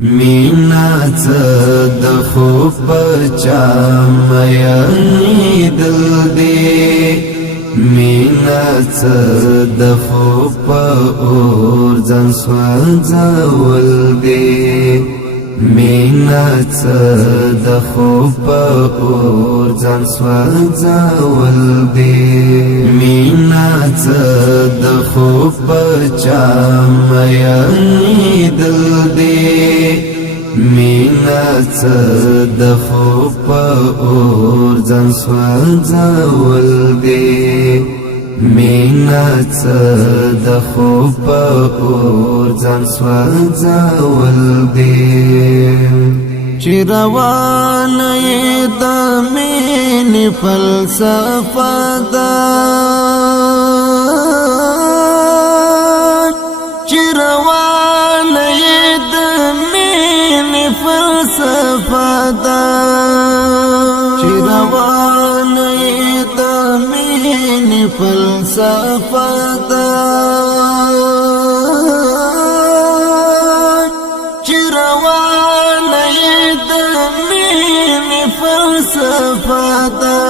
मीनाच د خوب بچا مېنې دل دې मीनाच د خوب اور ځان سوځول دې मीनाच د خوب اور ځان سوځول دې मीनाच د خوب بچا مېنې دل دې मीनाच د خوب اور ځان سوځول دې मीनाच د خوب اور ځان سوځول دې چې روان یې د مینې فلسفه ده چې روان یې د مینې فلسفه ده چې روان یې د مینې فلسفه ده چې روان یې د مینې فلسفه ده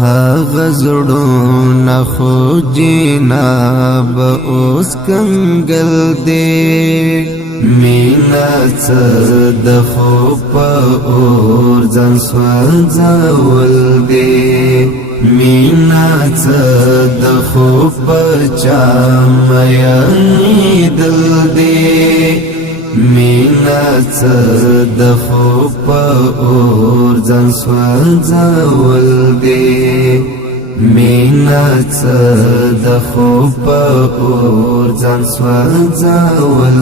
هغه زړونه خو جناب اوس کنګل دې मीनाच د خوب اور ځان سوځول دې मीनाच د خوب بچا مېنې دل دې मीनाच د خوب اور ځان سوځول دې मीनाच د خوب اور ځان سوځول